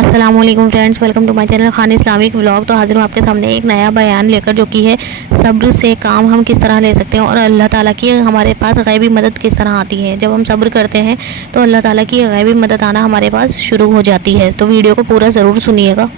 अस्सलाम वालेकुम friends, welcome to my channel Khan Islamic vlog. तो हाजिर हूँ आपके सामने एक नया बयान लेकर, जो कि है सब्र से काम हम किस तरह ले सकते हैं और अल्लाह ताला की हमारे पास गैबी मदद किस तरह आती है। जब हम सब्र करते हैं तो अल्लाह ताला की गैबी मदद आना हमारे पास शुरू हो जाती है। तो वीडियो को पूरा ज़रूर सुनिएगा।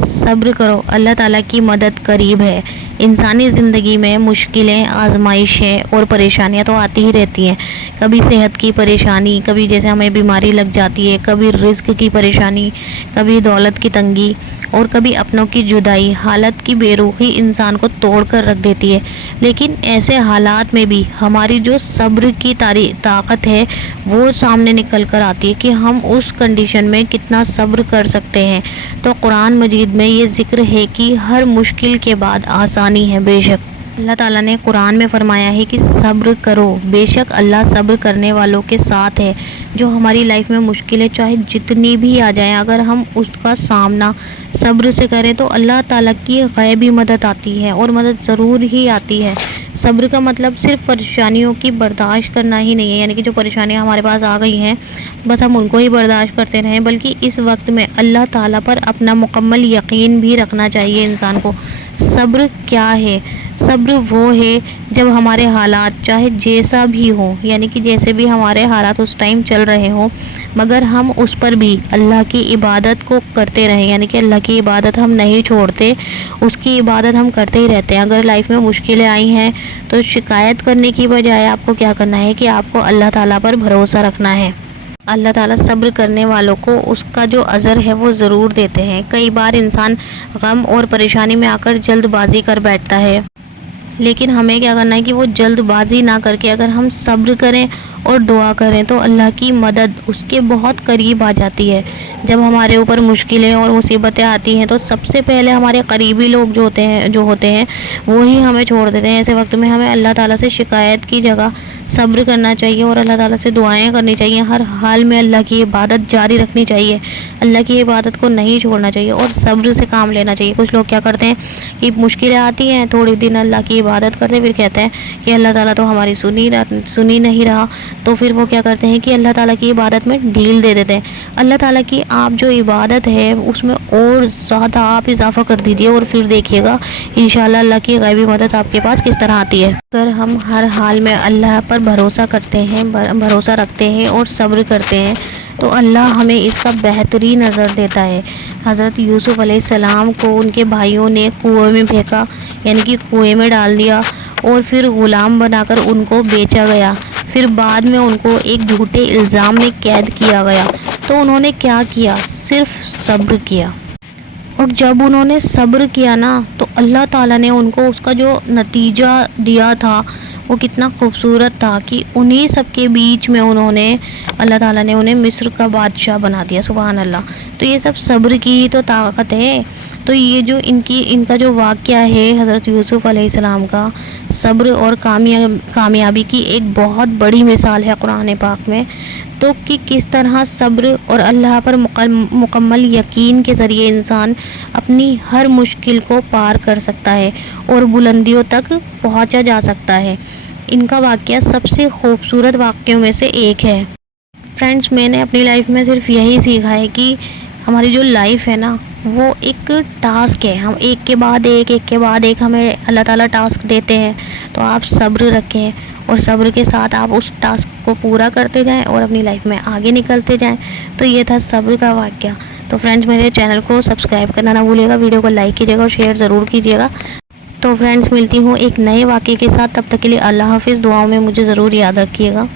सब्र करो, अल्लाह ताला की मदद करीब है। इंसानी ज़िंदगी में मुश्किलें, आजमाइशें और परेशानियां तो आती ही रहती हैं। कभी सेहत की परेशानी, कभी जैसे हमें बीमारी लग जाती है, कभी रिस्क की परेशानी, कभी दौलत की तंगी और कभी अपनों की जुदाई। हालत की बेरुखी इंसान को तोड़ कर रख देती है। लेकिन ऐसे हालात में भी हमारी जो सब्र की ताकत है वो सामने निकल कर आती है कि हम उस कंडीशन में कितना सब्र कर सकते हैं। तो कुरान मजीद में ये ज़िक्र है कि हर मुश्किल के बाद आसानी है। बेशक अल्लाह ताला ने कुरान में फरमाया है कि सब्र करो, बेशक अल्लाह सब्र करने वालों के साथ है। जो हमारी लाइफ में मुश्किलें चाहे जितनी भी आ जाएं, अगर हम उसका सामना सब्र से करें तो अल्लाह ताला की गैबी मदद आती है और मदद ज़रूर ही आती है। सब्र का मतलब सिर्फ परेशानियों की बर्दाश्त करना ही नहीं है, यानी कि जो परेशानियां हमारे पास आ गई हैं बस हम उनको ही बर्दाश्त करते रहें, बल्कि इस वक्त में अल्लाह ताला पर अपना मुकम्मल यकीन भी रखना चाहिए इंसान को। सब्र क्या है? सब्र वो है जब हमारे हालात चाहे जैसा भी हो, यानी कि जैसे भी हमारे हालात उस टाइम चल रहे हो, मगर हम उस पर भी अल्लाह की इबादत को करते रहें, यानी कि अल्लाह की इबादत हम नहीं छोड़ते, उसकी इबादत हम करते ही रहते हैं। अगर लाइफ में मुश्किलें आई हैं तो शिकायत करने की बजाय आपको क्या करना है कि आपको अल्लाह ताला पर भरोसा रखना है। अल्लाह ताला सब्र करने वालों को उसका जो अज़र है वो ज़रूर देते हैं। कई बार इंसान गम और परेशानी में आकर जल्दबाजी कर बैठता है, लेकिन हमें क्या करना है कि वो जल्दबाजी ना करके अगर हम सब्र करें और दुआ करें तो अल्लाह की मदद उसके बहुत करीब आ जाती है। जब हमारे ऊपर मुश्किलें और मुसीबतें आती हैं तो सबसे पहले हमारे करीबी लोग जो होते हैं वो ही हमें छोड़ देते हैं। ऐसे वक्त में हमें अल्लाह ताला से शिकायत की जगह सब्र करना चाहिए और अल्लाह ताला से दुआएं करनी चाहिए। हर हाल में अल्लाह की इबादत जारी रखनी चाहिए, अल्लाह की इबादत को नहीं छोड़ना चाहिए और सब्र से काम लेना चाहिए। कुछ लोग क्या करते हैं कि मुश्किलें आती हैं, थोड़े दिन अल्लाह की इबादत करते, फिर कहते हैं कि अल्लाह ताला तो हमारी सुनी नहीं रहा, तो फिर वो क्या करते हैं कि अल्लाह ताला की इबादत में ढील दे देते हैं। अल्लाह ताला की आप जो इबादत है उसमें और ज़्यादा आप इजाफ़ा कर दीजिए और फिर देखिएगा इंशाअल्लाह अल्लाह की गैबी मदद आपके पास किस तरह आती है। अगर हम हर हाल में अल्लाह पर भरोसा करते हैं, भरोसा रखते हैं और सब्र करते हैं तो अल्लाह हमें इसका बेहतरीन नज़र देता है। हज़रत यूसुफ़ अलैहिस्सलाम को उनके भाइयों ने कुएं में फेंका, यानी कि कुएं में डाल दिया और फिर ग़ुलाम बनाकर उनको बेचा गया। फिर बाद में उनको एक झूठे इल्ज़ाम में कैद किया गया। तो उन्होंने क्या किया? सिर्फ सब्र किया। और जब उन्होंने सब्र किया ना तो अल्लाह ताला ने उनको उसका जो नतीजा दिया था वो कितना खूबसूरत था कि उन्हीं सब के बीच में अल्लाह ताला ने उन्हें मिस्र का बादशाह बना दिया। सुभान अल्लाह। तो ये सब सब्र की ही तो ताकत है। तो ये जो इनका जो वाक़या है हज़रत यूसुफ़ अलैहिस्सलाम का, सब्र और कामयाबी की एक बहुत बड़ी मिसाल है कुरान पाक में। तो कि किस तरह सब्र और अल्लाह पर मुकम्मल यकीन के ज़रिए इंसान अपनी हर मुश्किल को पार कर सकता है और बुलंदियों तक पहुंचा जा सकता है। इनका वाक़या सबसे खूबसूरत वाक़यों में से एक है। फ्रेंड्स, मैंने अपनी लाइफ में सिर्फ यही सीखा है कि हमारी जो लाइफ है ना वो एक टास्क है। हम एक के बाद एक हमें अल्लाह ताला टास्क देते हैं। तो आप सब्र रखें और सब्र के साथ आप उस टास्क को पूरा करते जाएं और अपनी लाइफ में आगे निकलते जाएं। तो ये था सब्र का वाक़या। तो फ्रेंड्स, मेरे चैनल को सब्सक्राइब करना ना भूलिएगा, वीडियो को लाइक कीजिएगा और शेयर ज़रूर कीजिएगा। तो फ्रेंड्स, मिलती हूँ एक नए वाक़ये के साथ। तब तक के लिए अल्लाह हाफ़िज़। दुआओं में मुझे ज़रूर याद रखिएगा।